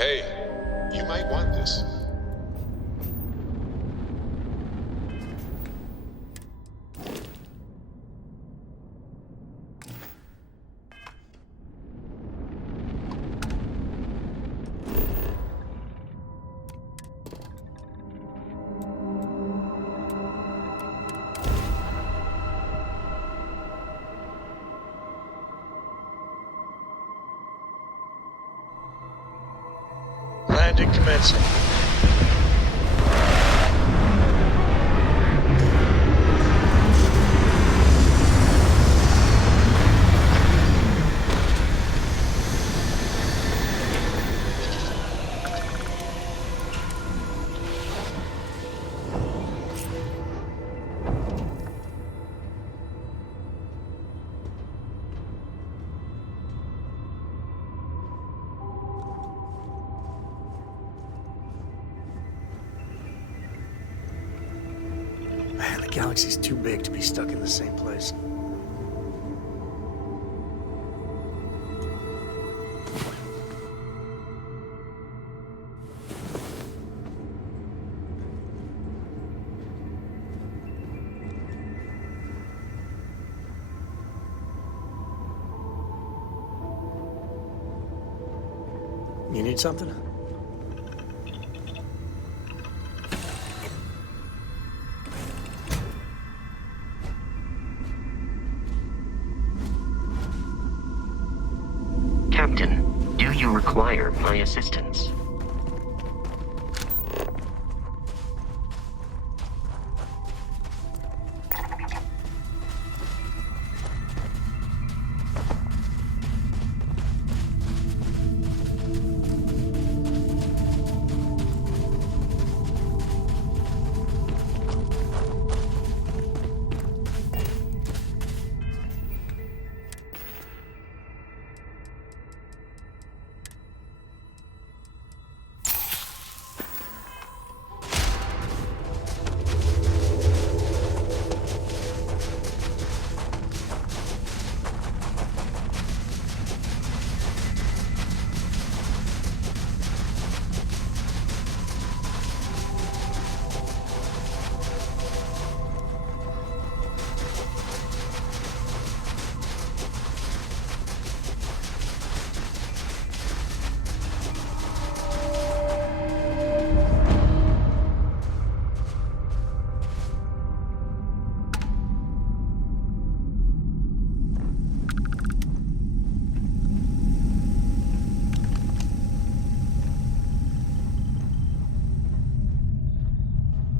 Hey, you might want this. Landing commencing. Man, the galaxy's too big to be stuck in the same place. You need something? Captain, do you require my assistance?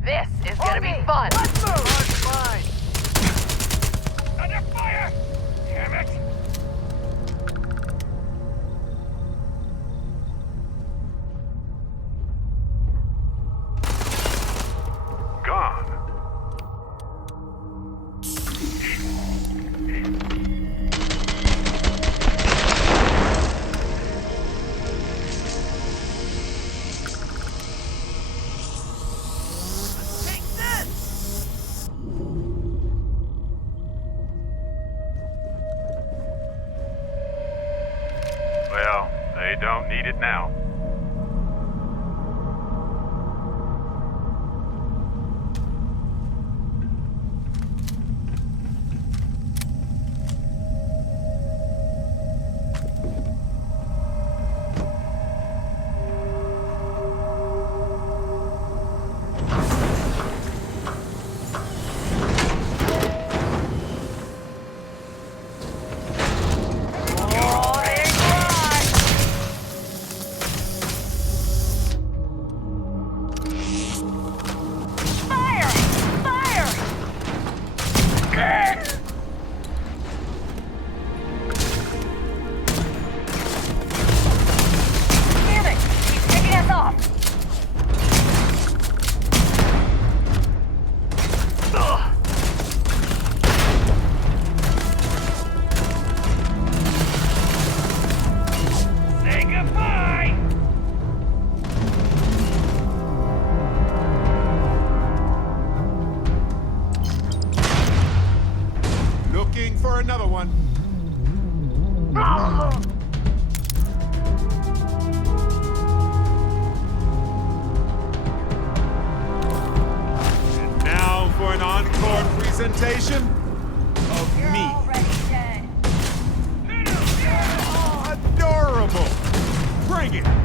This is gonna be fun! Let's move! Fine. Under fire! Damn it! Gone. Take this! Well, they don't need it now. representation of me. Adorable! Bring it!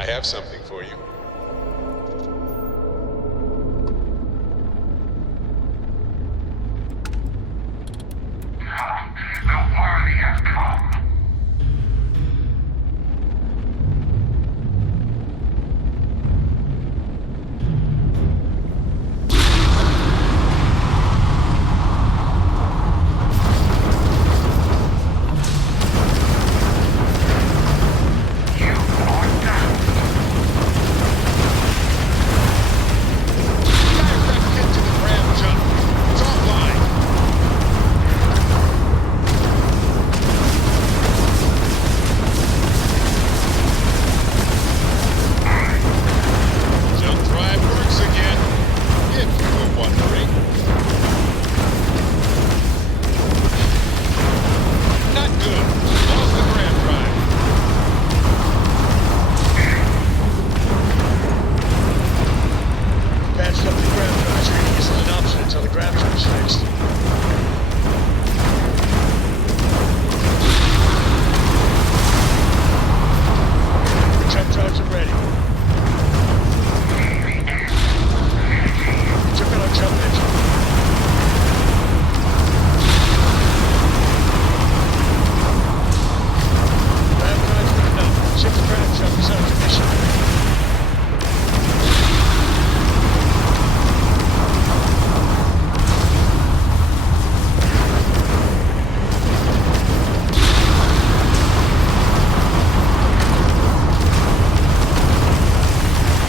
I have something for you. The party has come. You are down. Direct hit to the grab jump. It's offline. Jump drive works again. If you were wondering. Not good. Lost the grab drive. Patched up the grab drive. Treating this as an option until the grab drive's fixed. The jump drives are ready. Took out our jump engine. Grab drive's good enough. Ship the grab jump is out of commission.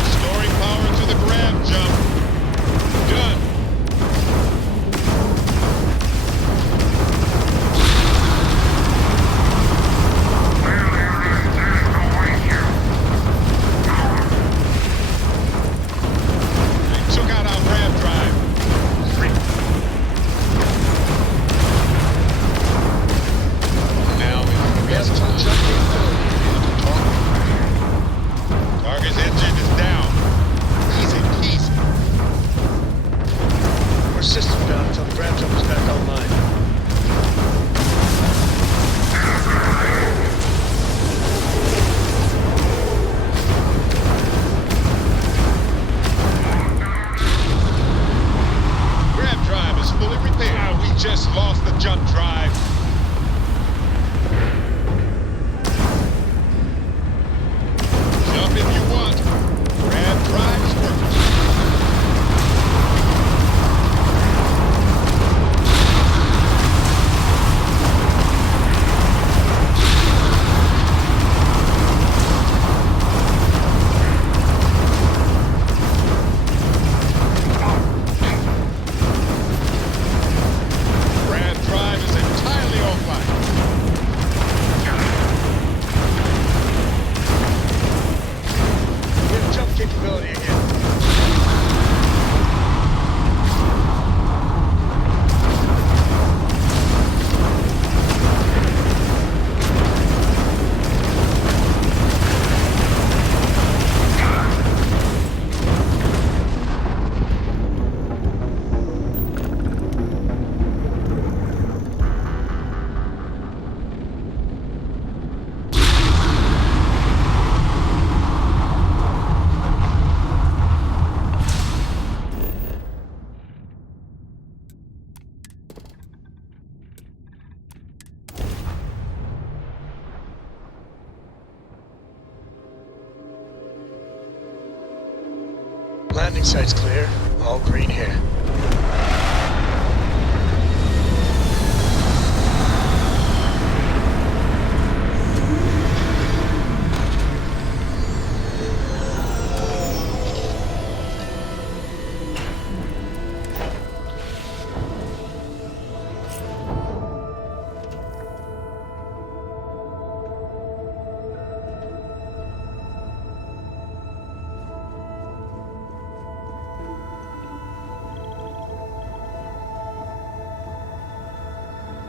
Restoring power to the grab jump. Done. They took out our grab drive. Now We have full jump capability. Target's engine is down. Easy peasy. We're system down until the grab jump is back online. Grab drive is fully repaired. We just lost the jump drive. Jump if you want. Grab drive is working. Grab drive is entirely offline. We have jump capability again. Landing site's clear. All green here.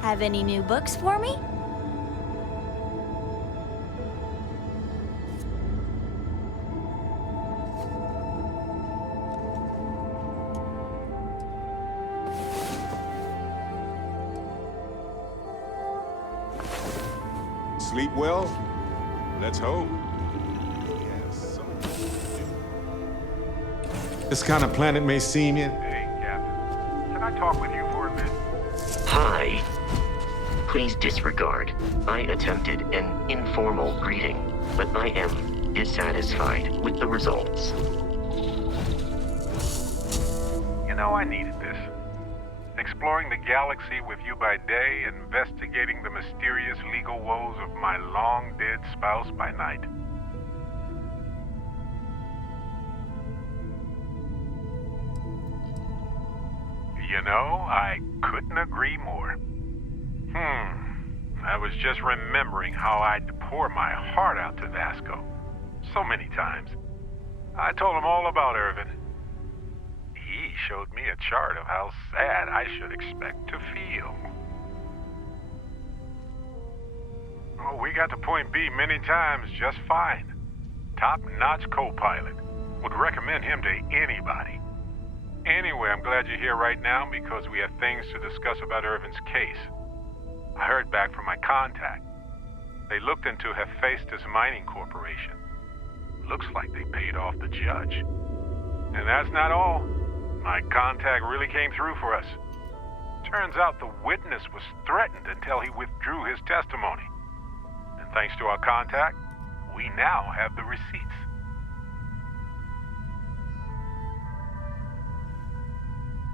Have any new books for me? Sleep well? Let's hope. Yes. this kind of planet may seem in. Hey, Captain. Can I talk with you for a bit? Hi. Please disregard. I attempted an informal greeting, but I am dissatisfied with the results. You know, I needed this. Exploring the galaxy with you by day, investigating the mysterious legal woes of my long-dead spouse by night. You know, I couldn't agree more. I was just remembering how I'd pour my heart out to Vasco so many times. I told him all about Irvin. He showed me a chart of how sad I should expect to feel. Oh, we got to point B many times just fine. Top-notch co-pilot. Would recommend him to anybody. Anyway, I'm glad you're here right now because we have things to discuss about Irvin's case. I heard back from my contact. They looked into Hephaestus Mining Corporation. Looks like they paid off the judge. And that's not all. My contact really came through for us. Turns out the witness was threatened until he withdrew his testimony. And thanks to our contact, we now have the receipts.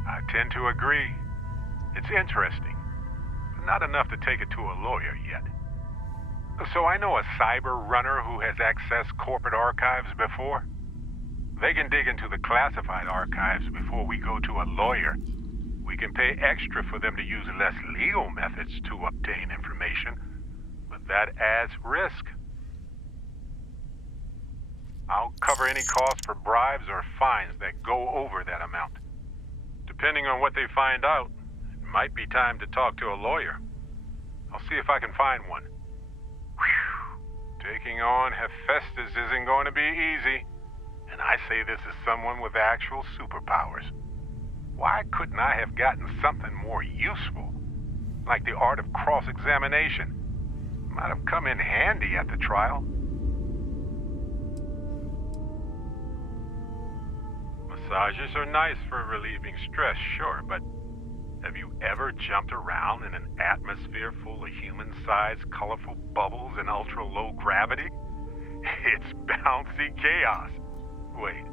I tend to agree. It's interesting, but not enough to take it to a lawyer yet. So I know a cyber runner who has accessed corporate archives before. They can dig into the classified archives before we go to a lawyer. We can pay extra for them to use less legal methods to obtain information, but that adds risk. I'll cover any costs for bribes or fines that go over that amount. Depending on what they find out, it might be time to talk to a lawyer. I'll see if I can find one. Whew. Taking on Hephaestus isn't going to be easy. And I say this as someone with actual superpowers. Why couldn't I have gotten something more useful? Like the art of cross-examination. Might have come in handy at the trial. Massages are nice for relieving stress, sure, but have you ever jumped around in an atmosphere full of human-sized, colorful bubbles in ultra-low gravity? It's bouncy chaos. Wait.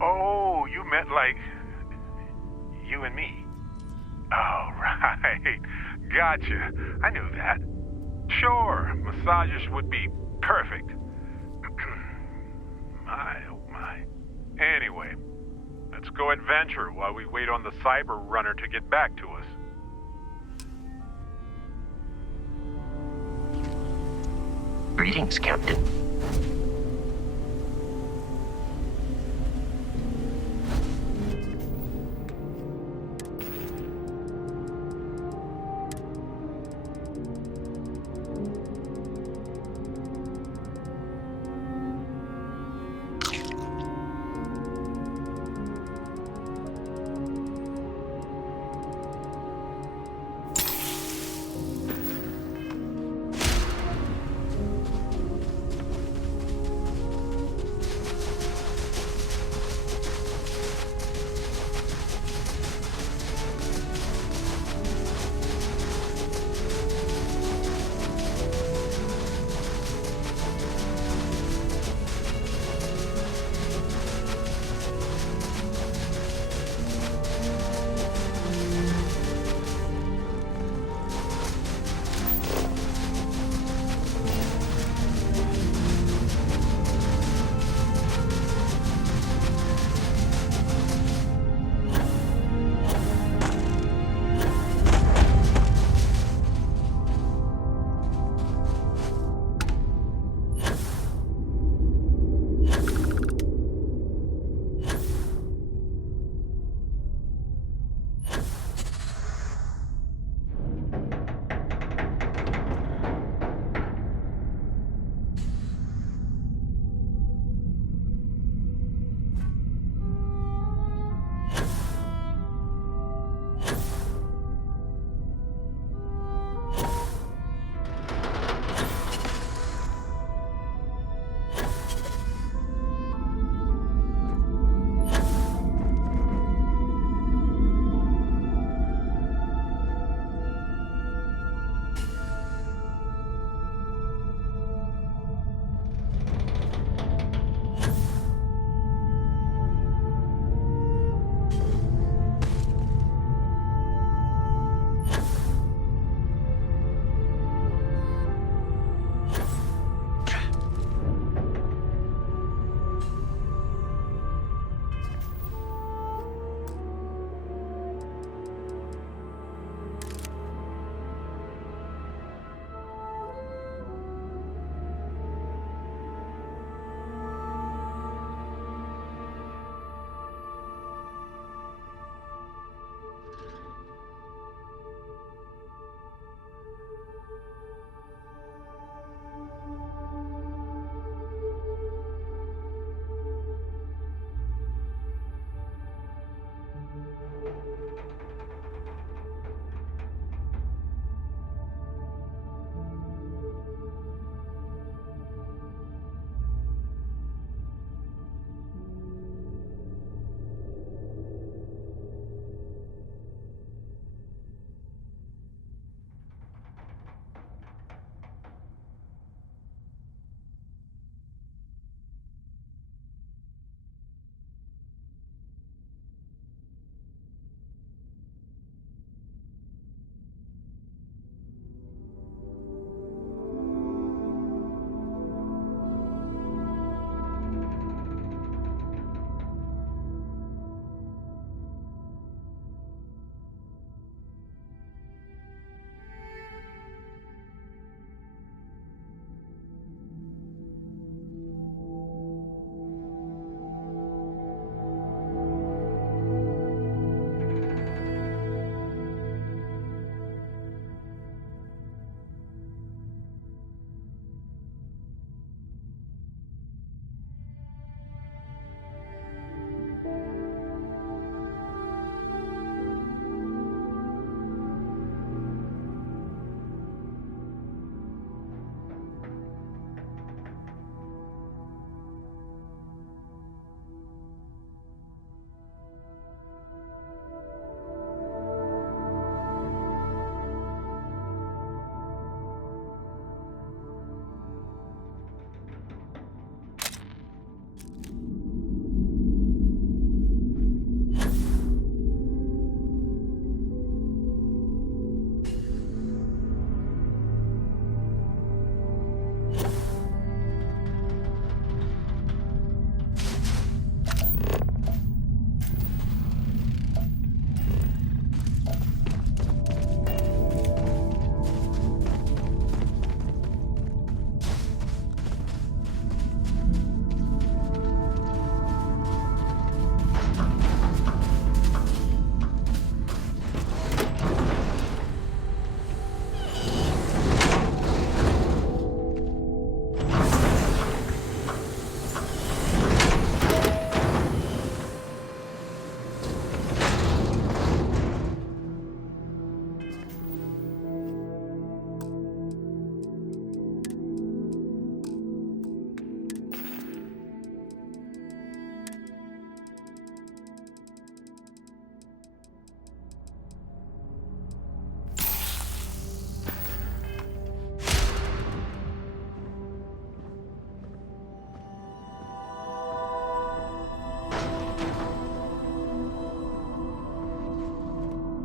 Oh, you meant like you and me. Oh, right. Gotcha. I knew that. Sure, massages would be perfect. My, oh my. Anyway, let's go adventure while we wait on the cyber runner to get back to us. Greetings, Captain.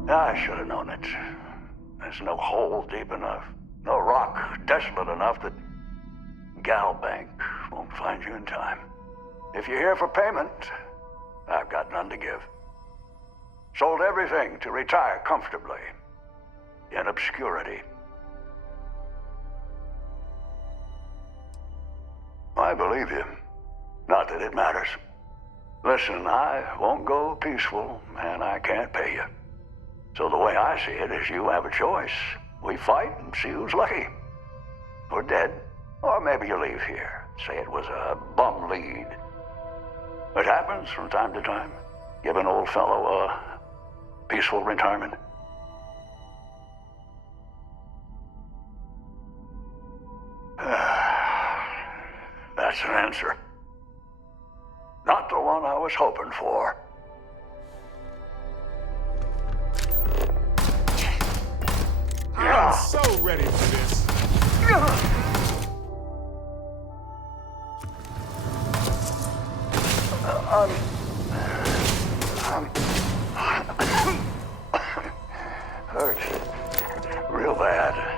I should have known it. There's no hole deep enough, no rock desolate enough that Galbank won't find you in time. If you're here for payment, I've got none to give. Sold everything to retire comfortably, in obscurity. I believe you. Not that it matters. Listen, I won't go peaceful, and I can't pay you. So the way I see it is you have a choice. We fight and see who's lucky. Or dead. Or maybe you leave here. Say it was a bum lead. It happens from time to time. Give an old fellow a peaceful retirement. That's an answer. Not the one I was hoping for. I'm so ready for this. Hurt. Real bad.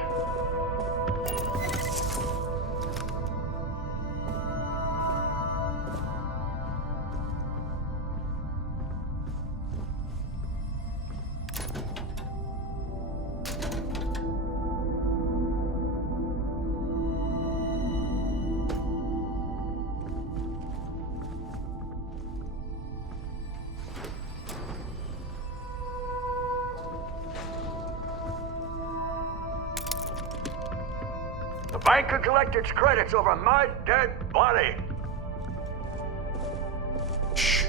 The bank can collect its credits over my dead body. Shh.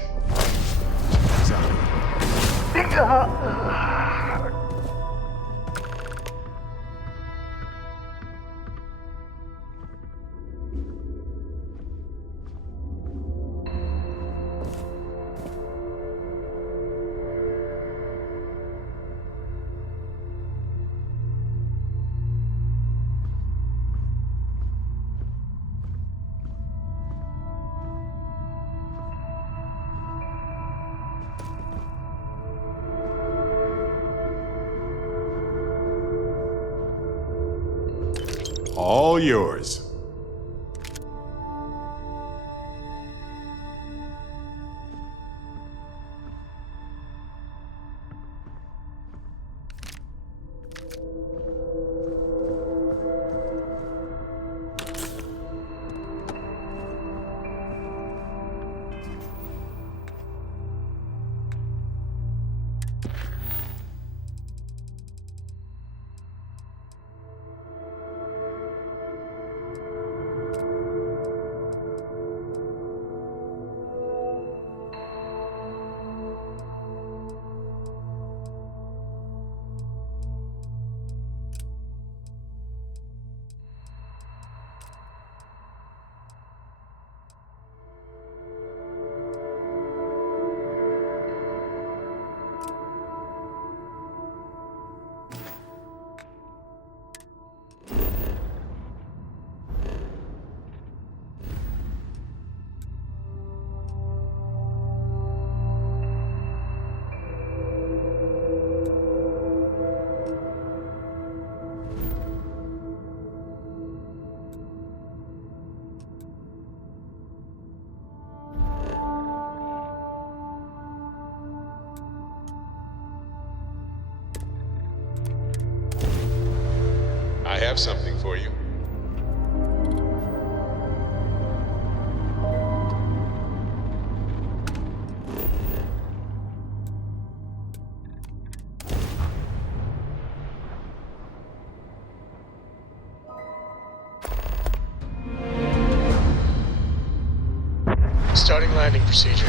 All yours. I have something for you. Starting landing procedure.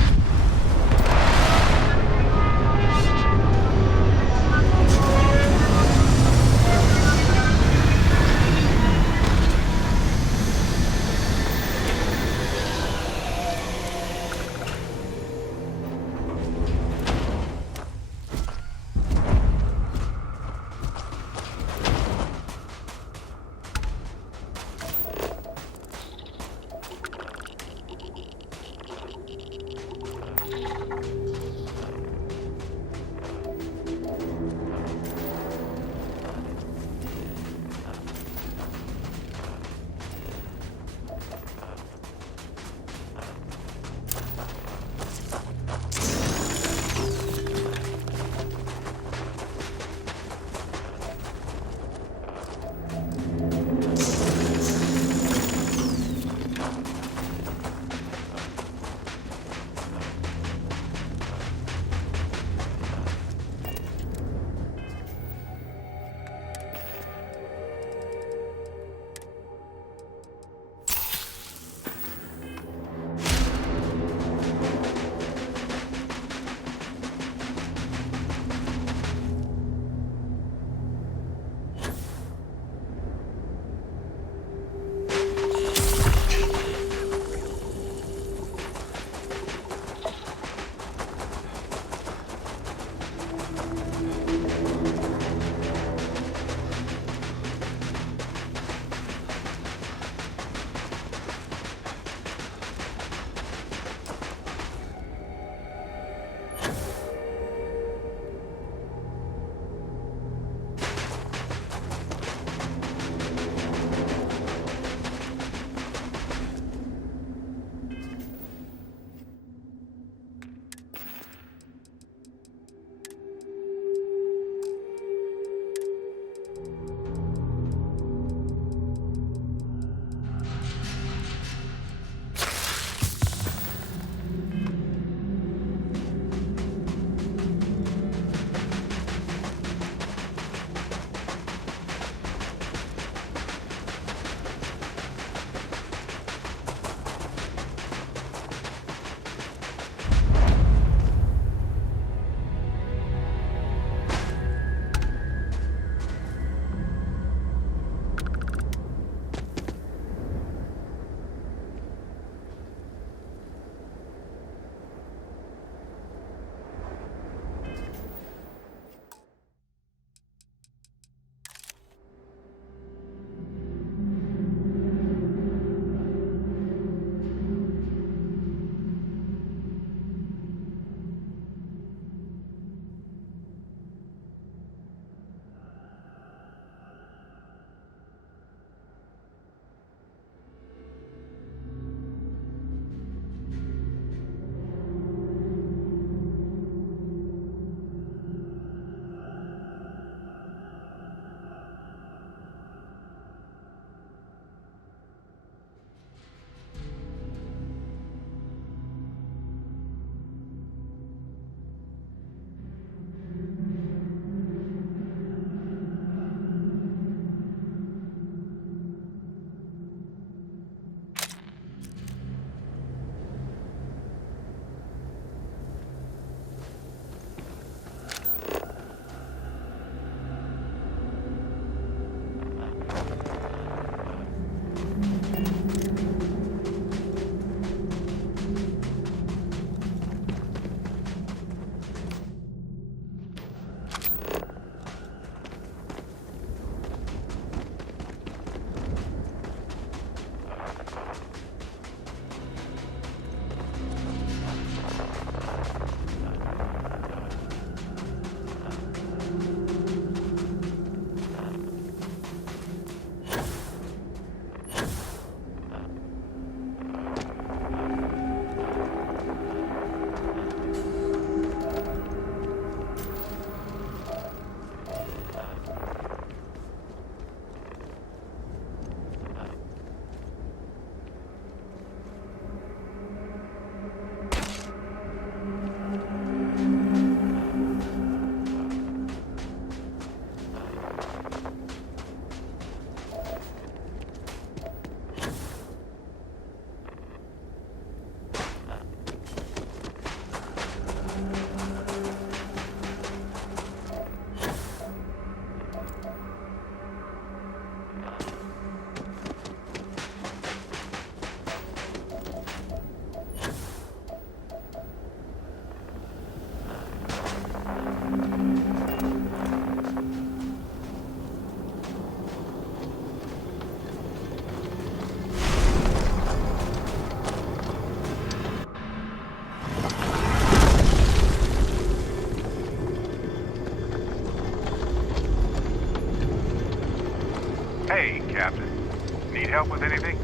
help with anything?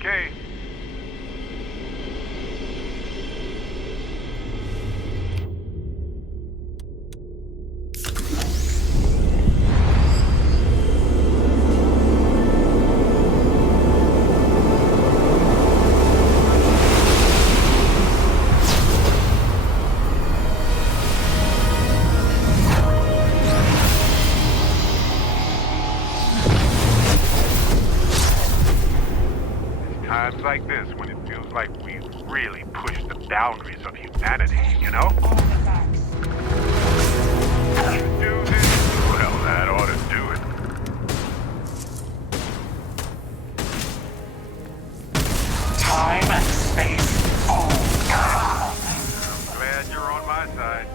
Okay. Times like this when it feels like we've really pushed the boundaries of humanity, you know? Do this? Well, that ought to do it. Time and space. Oh, I'm glad you're on my side.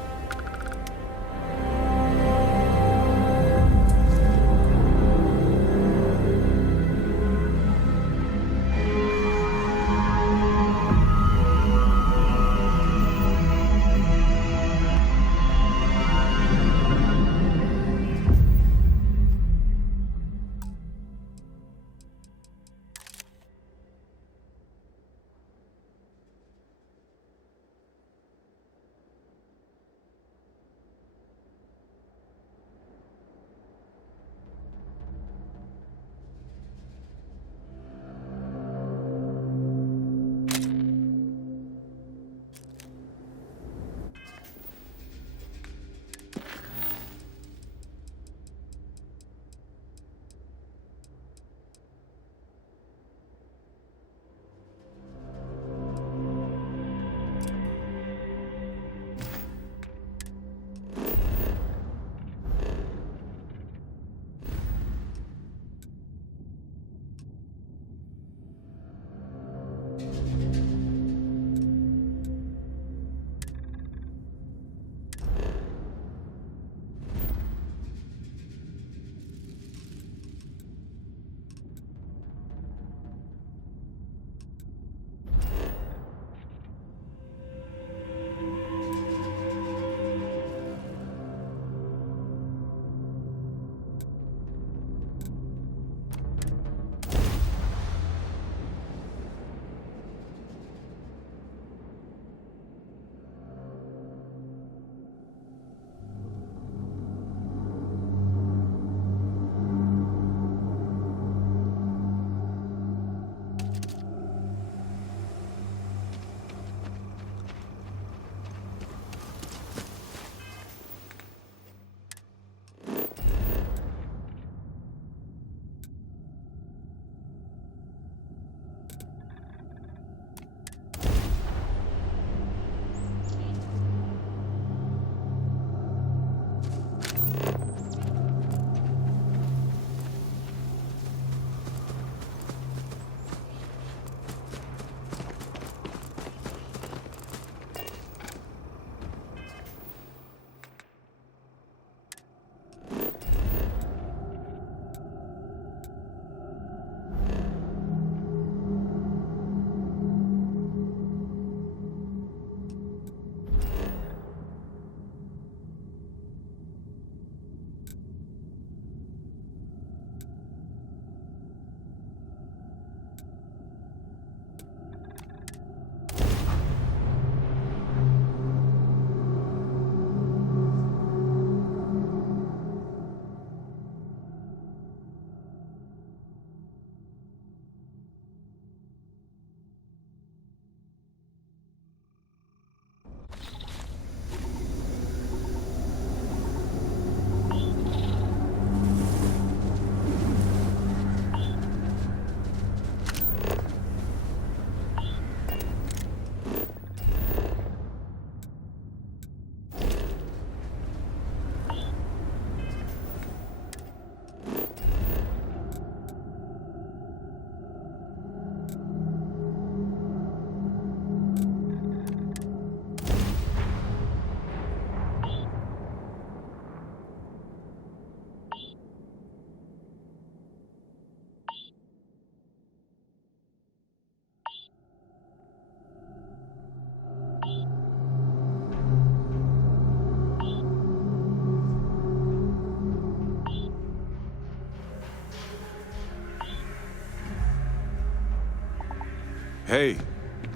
Hey,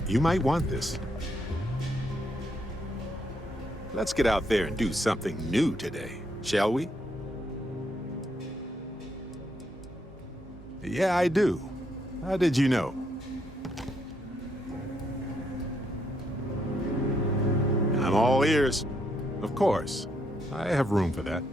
you might want this. Let's get out there and do something new today, shall we? Yeah, I do. How did you know? I'm all ears. Of course. I have room for that.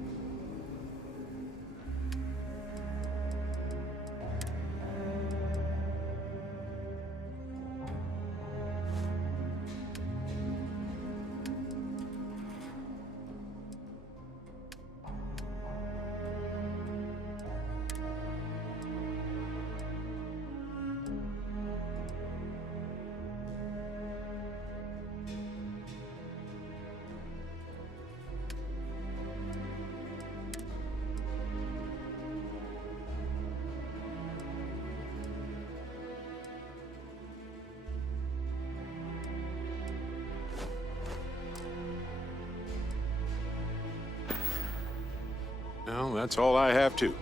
Well, that's all I have to.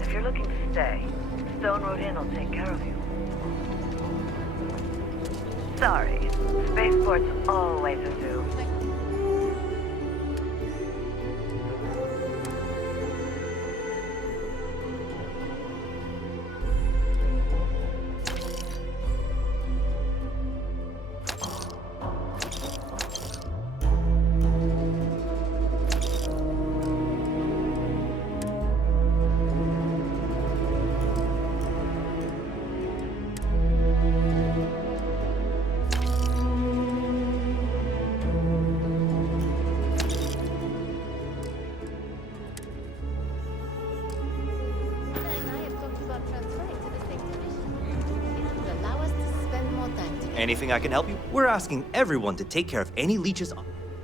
If you're looking to stay, Stone Road Inn will take care of you. Sorry, spaceport's always a zoo. Anything I can help you? We're asking everyone to take care of any leeches.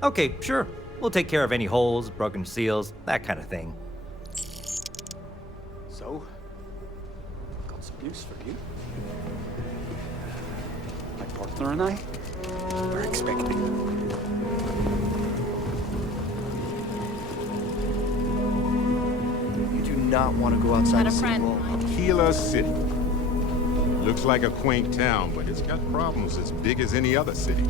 Okay, sure. We'll take care of any holes, broken seals, that kind of thing. So, got some news for you. My partner and I are expecting. You do not want to go outside the city wall. Aquila City. Looks like a quaint town, but it's got problems as big as any other city.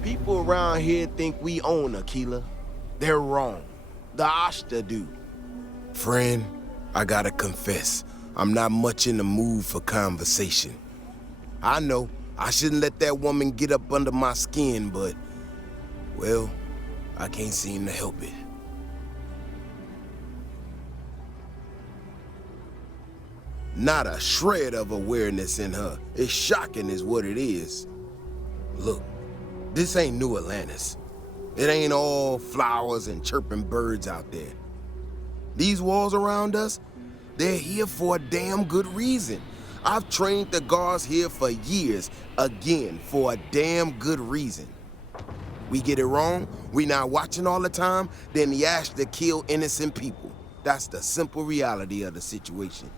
People around here think we own Aquila. They're wrong. The Ashta do. Friend, I gotta confess, I'm not much in the mood for conversation. I know, I shouldn't let that woman get up under my skin, but, well, I can't seem to help it. Not a shred of awareness in her. It's shocking is what it is. Look, this ain't New Atlantis. It ain't all flowers and chirping birds out there. These walls around us, they're here for a damn good reason. I've trained the guards here for years, again, for a damn good reason. We get it wrong, we not watching all the time, then the Ashta kill innocent people. That's the simple reality of the situation.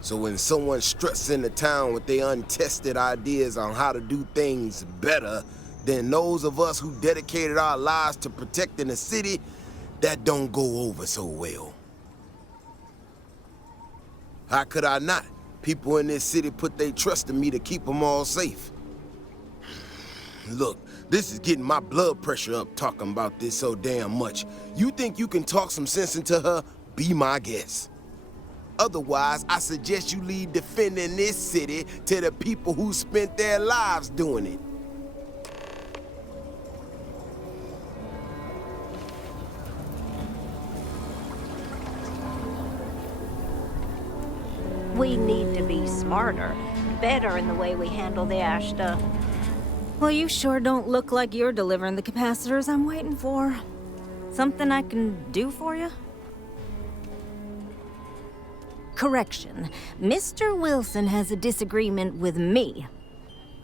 So when someone struts into town with their untested ideas on how to do things better than those of us who dedicated our lives to protecting the city, that don't go over so well. How could I not? People in this city put their trust in me to keep them all safe. Look, this is getting my blood pressure up talking about this so damn much. You think you can talk some sense into her? Be my guest. Otherwise, I suggest you leave defending this city to the people who spent their lives doing it. We need to be smarter, better in the way we handle the Ashta. Well, you sure don't look like you're delivering the capacitors I'm waiting for. Something I can do for you? Correction. Mr. Wilson has a disagreement with me.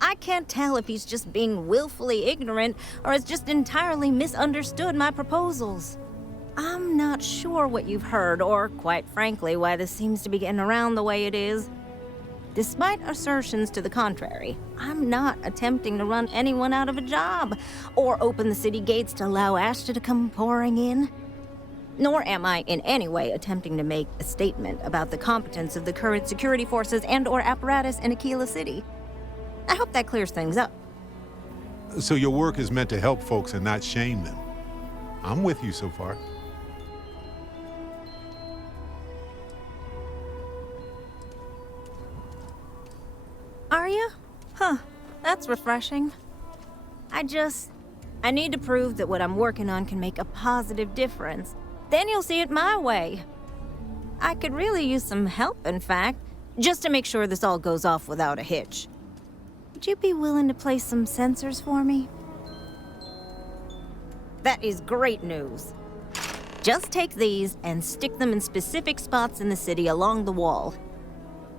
I can't tell if he's just being willfully ignorant or has just entirely misunderstood my proposals. I'm not sure what you've heard or, quite frankly, why this seems to be getting around the way it is. Despite assertions to the contrary, I'm not attempting to run anyone out of a job or open the city gates to allow Ashta to come pouring in. Nor am I in any way attempting to make a statement about the competence of the current security forces and/or apparatus in Aquila City. I hope that clears things up. So your work is meant to help folks and not shame them. I'm with you so far. Are you? Huh, that's refreshing. I need to prove that what I'm working on can make a positive difference. Then you'll see it my way. I could really use some help, in fact, just to make sure this all goes off without a hitch. Would you be willing to place some sensors for me? That is great news. Just take these and stick them in specific spots in the city along the wall.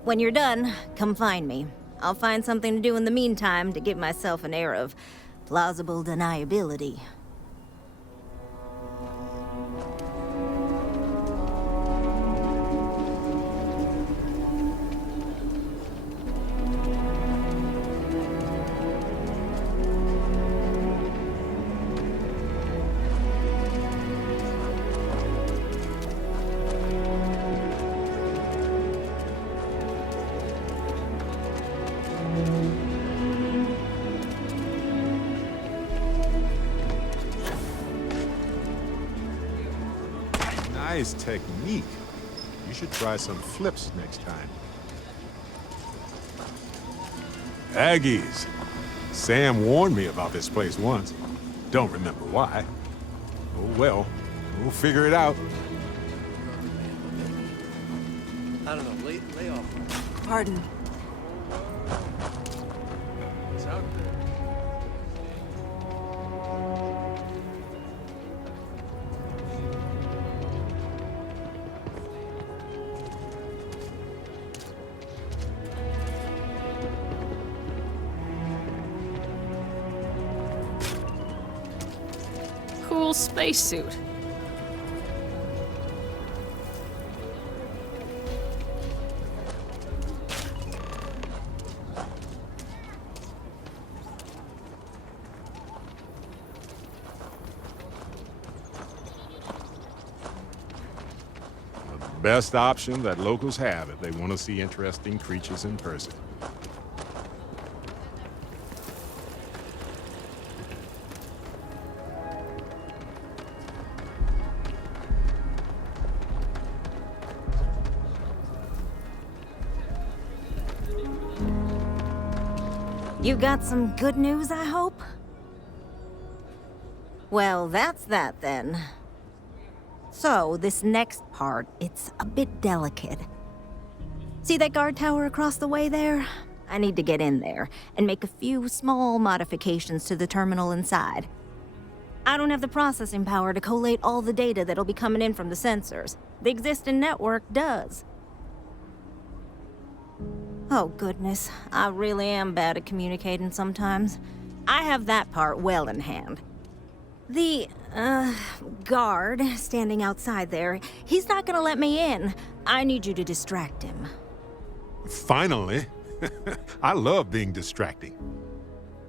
When you're done, come find me. I'll find something to do in the meantime to give myself an air of plausible deniability. Nice technique. You should try some flips next time. Aggies. Sam warned me about this place once. Don't remember why. Oh well, we'll figure it out. I don't know, lay off. Pardon. It's out there. Cool spacesuit. The best option that locals have if they want to see interesting creatures in person. You got some good news, I hope? Well, that's that then. So, this next part, it's a bit delicate. See that guard tower across the way there? I need to get in there and make a few small modifications to the terminal inside. I don't have the processing power to collate all the data that'll be coming in from the sensors. The existing network does. Oh, goodness. I really am bad at communicating sometimes. I have that part well in hand. The, guard standing outside there, he's not gonna let me in. I need you to distract him. Finally. I love being distracting.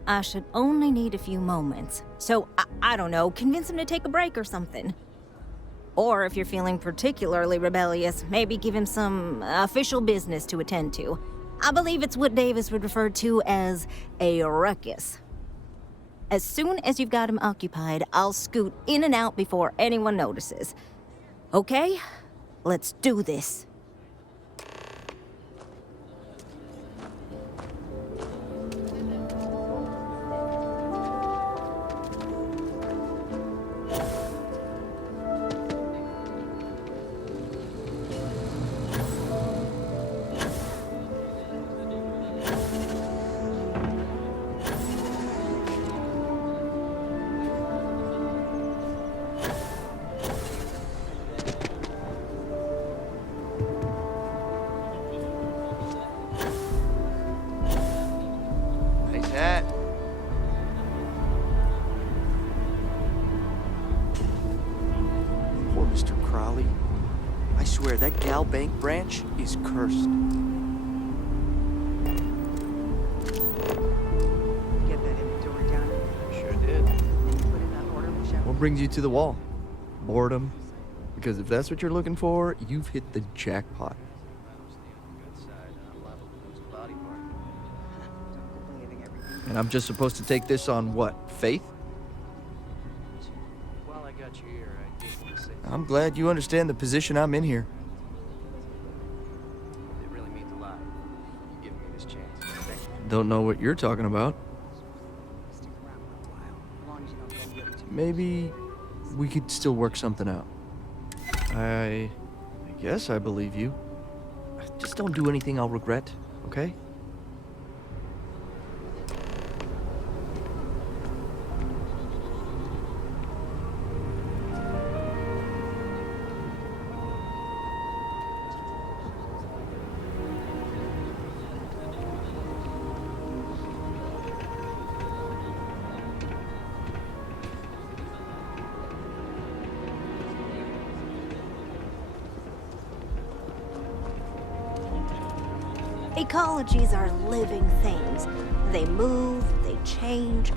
I should only need a few moments. So, I don't know, convince him to take a break or something. Or if you're feeling particularly rebellious, maybe give him some official business to attend to. I believe it's what Davis would refer to as a ruckus. As soon as you've got him occupied, I'll scoot in and out before anyone notices. Okay? Let's do this. I swear that Gal Bank branch is cursed. brings you to the wall? Boredom? Because if that's what you're looking for, you've hit the jackpot. And I'm just supposed to take this on what? Faith? While I got you here, I did want to say I'm glad you understand the position I'm in here. it really means a lot. You giving me this chance. Thank you. Don't know what you're talking about. Maybe we could still work something out. I guess I believe you. Just don't do anything I'll regret, okay? Ecologies are living things. They move, they change.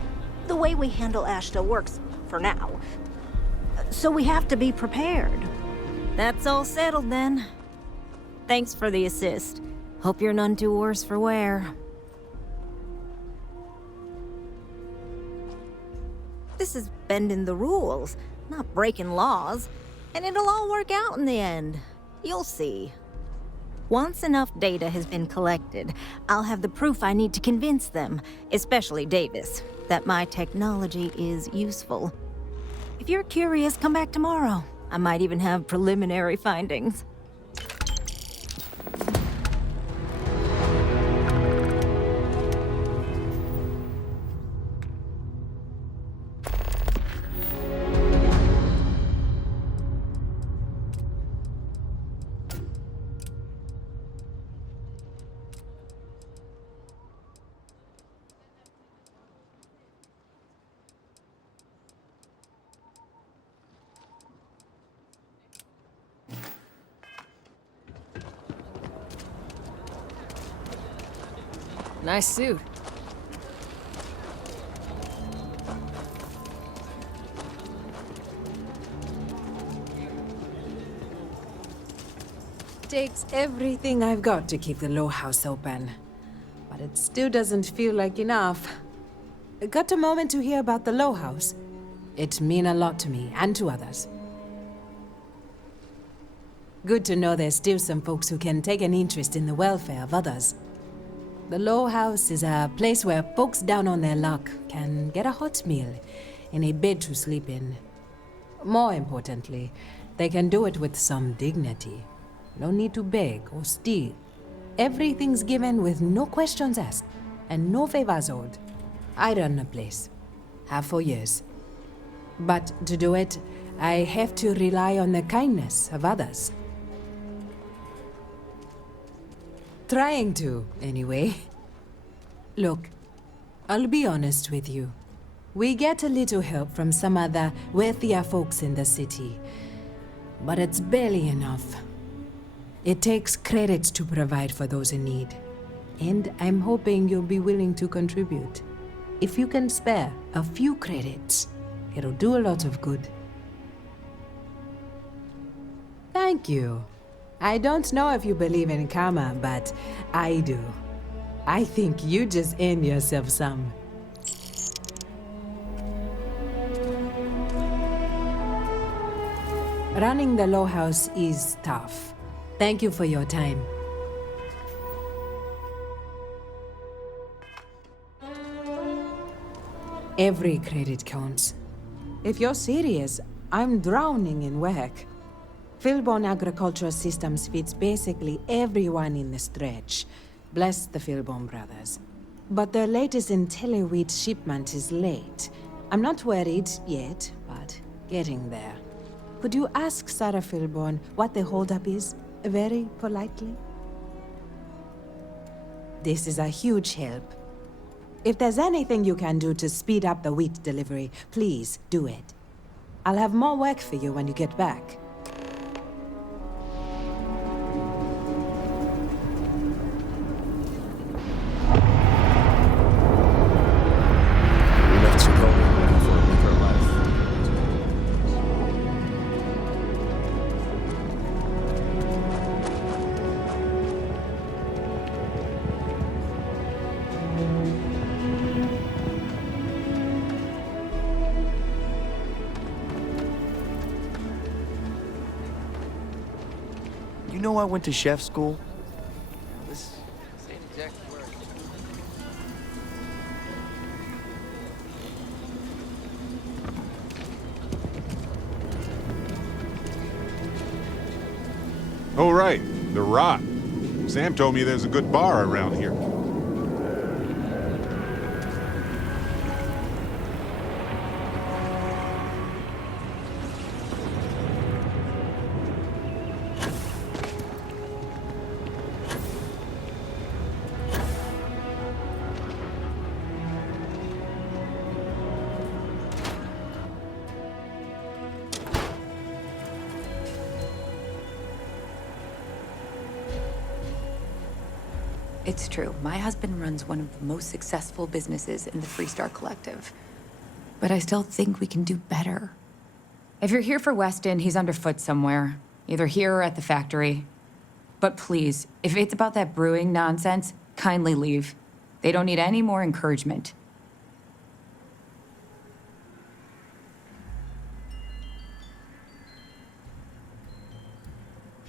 The way we handle Ashta works for now. So we have to be prepared. That's all settled then. Thanks for the assist. Hope you're none too worse for wear. This is bending the rules, not breaking laws. And it'll all work out in the end. You'll see. Once enough data has been collected, I'll have the proof I need to convince them, especially Davis, that my technology is useful. If you're curious, come back tomorrow. I might even have preliminary findings. Nice suit. Takes everything I've got to keep the Low House open. But it still doesn't feel like enough. Got a moment to hear about the Low House? It means a lot to me and to others. Good to know there's still some folks who can take an interest in the welfare of others. The Low House is a place where folks down on their luck can get a hot meal and a bed to sleep in. More importantly, they can do it with some dignity. No need to beg or steal. Everything's given with no questions asked and no favors owed. I run the place. Have for years. But to do it, I have to rely on the kindness of others. Trying to, anyway. Look, I'll be honest with you. We get a little help from some other wealthier folks in the city, but it's barely enough. It takes credits to provide for those in need, and I'm hoping you'll be willing to contribute. If you can spare a few credits, it'll do a lot of good. Thank you. I don't know if you believe in karma, but I do. I think you just earned yourself some. Running the Low House is tough. Thank you for your time. Every credit counts. If you're serious, I'm drowning in work. Philbon Agricultural Systems feeds basically everyone in the stretch. Bless the Philbon brothers. But their latest IntelliWheat shipment is late. I'm not worried yet, but getting there. Could you ask Sarah Philbon what the holdup is, very politely? This is a huge help. If there's anything you can do to speed up the wheat delivery, please do it. I'll have more work for you when you get back. know I went to chef school? This ain't exactly where I... Oh, right. The Rock. Sam told me there's a good bar around here. It's true. My husband runs one of the most successful businesses in the Freestar Collective. But I still think we can do better. If you're here for Weston, he's underfoot somewhere. Either here or at the factory. But please, if it's about that brewing nonsense, kindly leave. They don't need any more encouragement.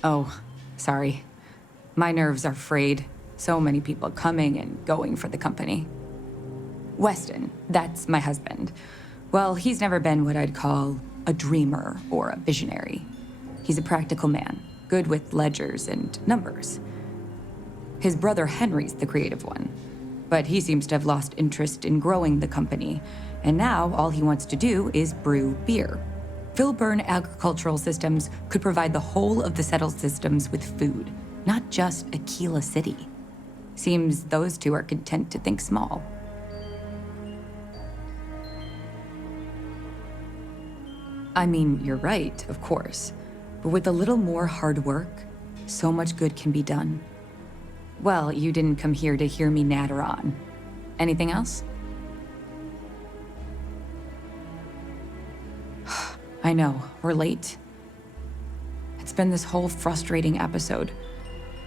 Oh, sorry. My nerves are frayed. So many people coming and going for the company. Weston, that's my husband. Well, he's never been what I'd call a dreamer or a visionary. He's a practical man, good with ledgers and numbers. His brother Henry's the creative one, but he seems to have lost interest in growing the company, and now all he wants to do is brew beer. Filburn Agricultural Systems could provide the whole of the settled systems with food, not just Aquila City. Seems those two are content to think small. I mean, you're right, of course. But with a little more hard work, so much good can be done. Well, you didn't come here to hear me natter on. Anything else? I know, we're late. It's been this whole frustrating episode.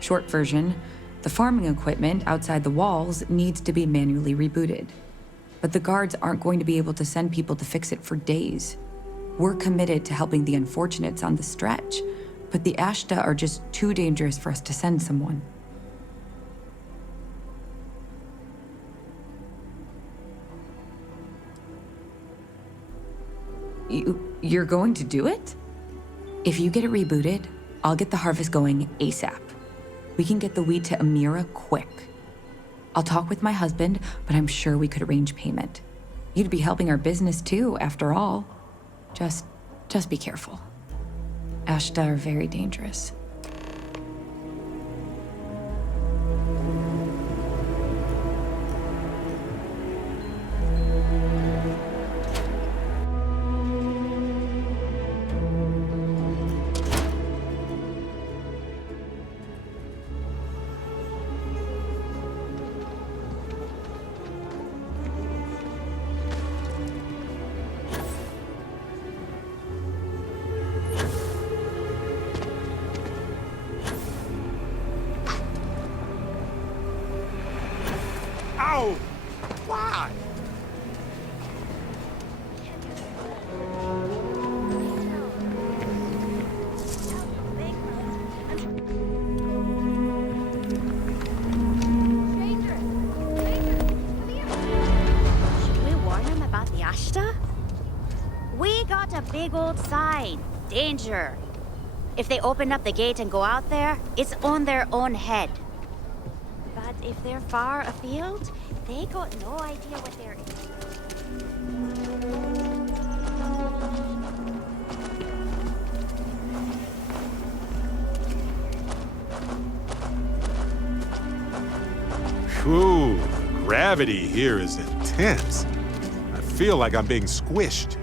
Short version, the farming equipment outside the walls needs to be manually rebooted. But the guards aren't going to be able to send people to fix it for days. We're committed to helping the unfortunates on the stretch, but the Ashta are just too dangerous for us to send someone. You're going to do it? If you get it rebooted, I'll get the harvest going ASAP. We can get the wheat to Amira quick. I'll talk with my husband, but I'm sure we could arrange payment. You'd be helping our business too, after all. Just be careful. Ashta are very dangerous. Ow! Why? Should we warn them about the Ashta? We got a big old sign. Danger. If they open up the gate and go out there, it's on their own head. But if they're far afield, they got no idea what they're in. Ooh, gravity here is intense. I feel like I'm being squished.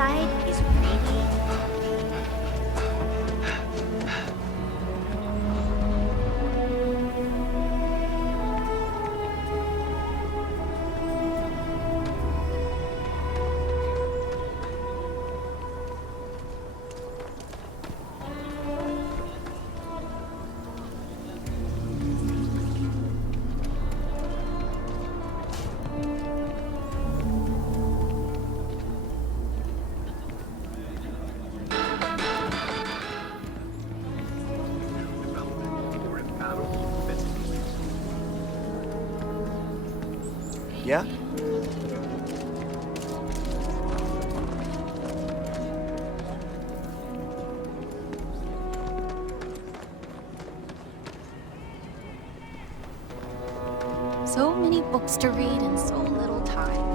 outside is really... Yeah? So many books to read and so little time.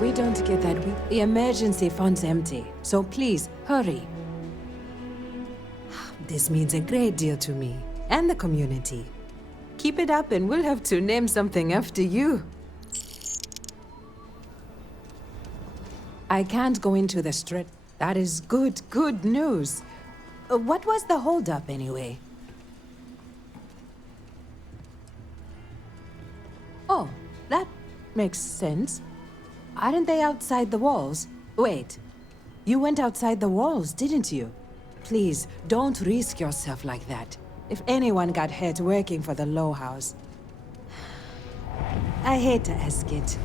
We don't get that. The emergency fund's empty, so please, hurry. This means a great deal to me, and the community. Keep it up and we'll have to name something after you. I can't go into the street. That is good news. What was the holdup anyway? Oh, that makes sense. Aren't they outside the walls? Wait, you went outside the walls, didn't you? Please, don't risk yourself like that. If anyone got hurt working for the Low House. I hate to ask it,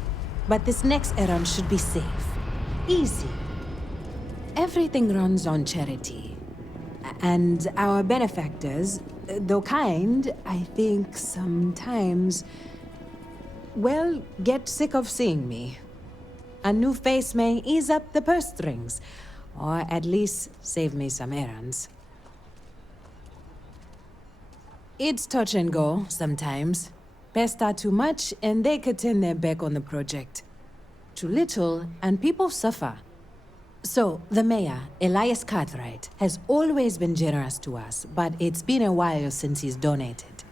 but this next errand should be safe. Easy. Everything runs on charity. And our benefactors, though kind, I think sometimes, well, get sick of seeing me. A new face may ease up the purse strings, or at least save me some errands. It's touch and go sometimes. Pester too much, and they could turn their back on the project. Too little, and people suffer. So, the mayor, Elias Cartwright, has always been generous to us, but it's been a while since he's donated.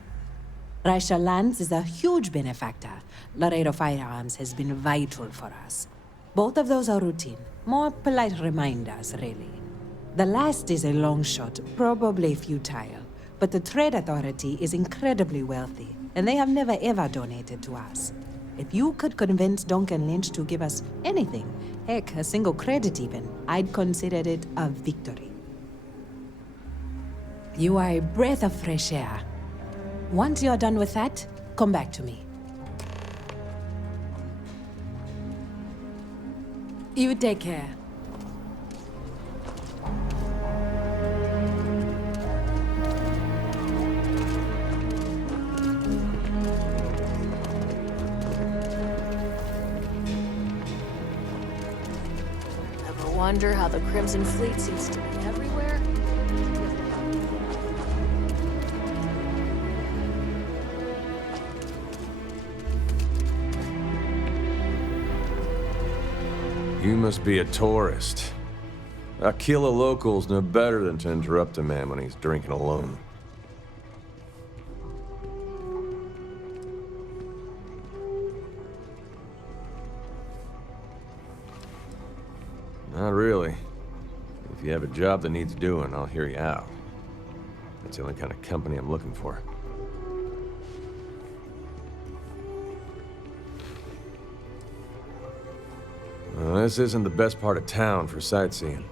Raisha Lands is a huge benefactor. Laredo Firearms has been vital for us. Both of those are routine, more polite reminders, really. The last is a long shot, probably futile, but the Trade Authority is incredibly wealthy, and they have never ever donated to us. If you could convince Duncan Lynch to give us anything, heck, a single credit even, I'd consider it a victory. You are a breath of fresh air. Once you're done with that, come back to me. You take care. Ever wonder how the Crimson Fleet seems to be everywhere? You must be a tourist. Aquila locals know better than to interrupt a man when he's drinking alone. Not really. If you have a job that needs doing, I'll hear you out. That's the only kind of company I'm looking for. Well, this isn't the best part of town for sightseeing.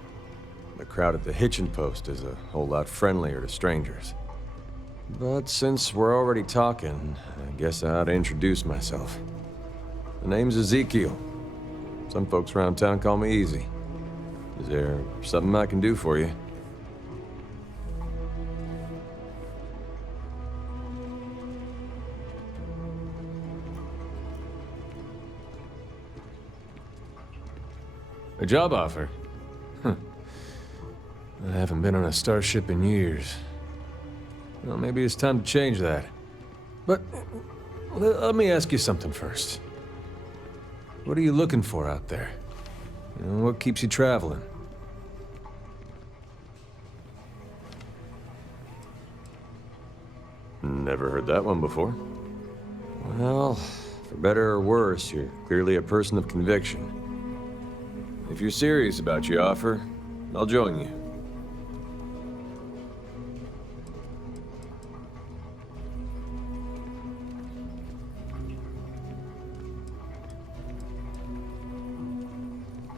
The crowd at the hitching post is a whole lot friendlier to strangers. But since we're already talking, I guess I ought to introduce myself. The name's Ezekiel. Some folks around town call me Easy. Is there something I can do for you? A job offer? Huh. I haven't been on a starship in years. Well, maybe it's time to change that. But let me ask you something first. What are you looking for out there? And what keeps you traveling? Never heard that one before. Well, for better or worse, you're clearly a person of conviction. If you're serious about your offer, I'll join you.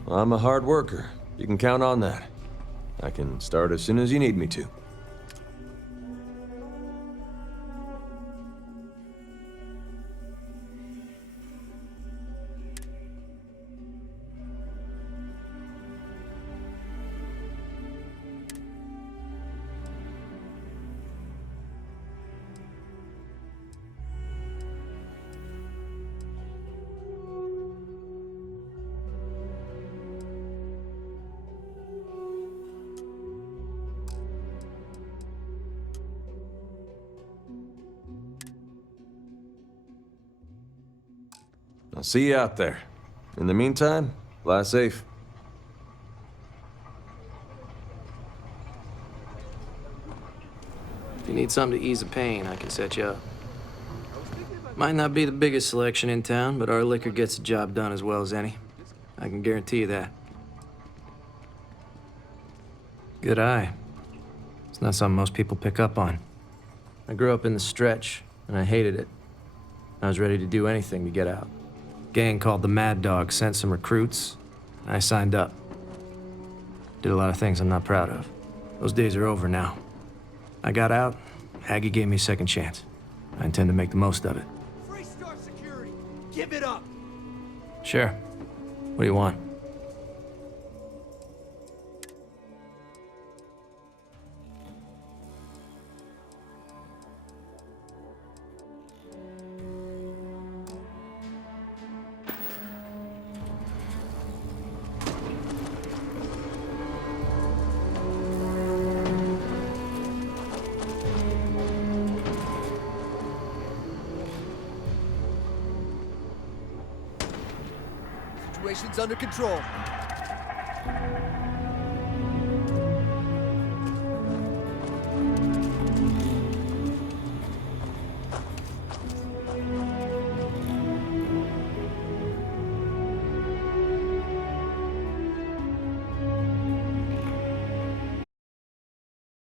I'm a hard worker. You can count on that. I can start as soon as you need me to. I'll see you out there. In the meantime, fly safe. If you need something to ease the pain, I can set you up. Might not be the biggest selection in town, but our liquor gets the job done as well as any. I can guarantee you that. Good eye. It's not something most people pick up on. I grew up in the stretch, and I hated it. I was ready to do anything to get out. Gang called the Mad Dog sent some recruits, and I signed up. Did a lot of things I'm not proud of. Those days are over now. I got out, Aggie gave me a second chance. I intend to make the most of it. Freestar Security, give it up! Sure. What do you want? Situation's under control.